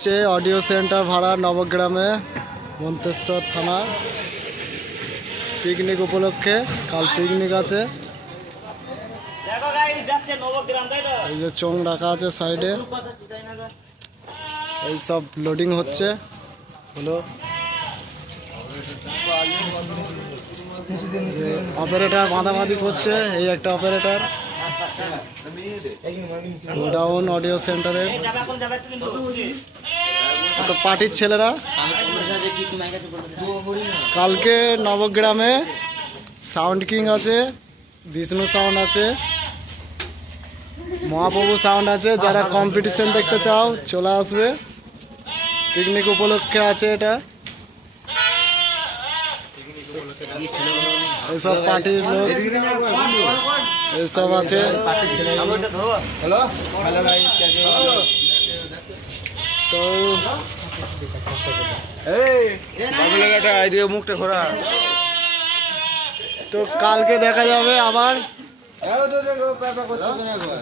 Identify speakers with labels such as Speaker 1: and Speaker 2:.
Speaker 1: হচ্ছে audio centre ভাড়া নবগ্রামে মন্তেশ্বর থানা। পিকনিক উপলক্ষে কাল পিকনিক আছে। এই যে চোং রাখা আছে সাইডে এই সব লোডিং হচ্ছে। হলো। অপারেটর বাঁধাবাঁধি করছে এই একটা অপারেটর গোডাউন অডিও
Speaker 2: কিন্তু
Speaker 1: তো পার্টির ছেলেরা, কালকে নবগ্রামে সাউন্ড কিং আছে বিষ্ণু সাউন্ড আছে, মহাপ্রভু সাউন্ড আছে, যারা কম্পিটিশন দেখতে চাও, চলে আসবে। পিকনিক উপলক্ষে আছে এটা। এইসব পার্টির লোক। এইসব আছে। তো
Speaker 3: মুখটা ঘোরা।
Speaker 1: তো কালকে দেখা যাবে আবার।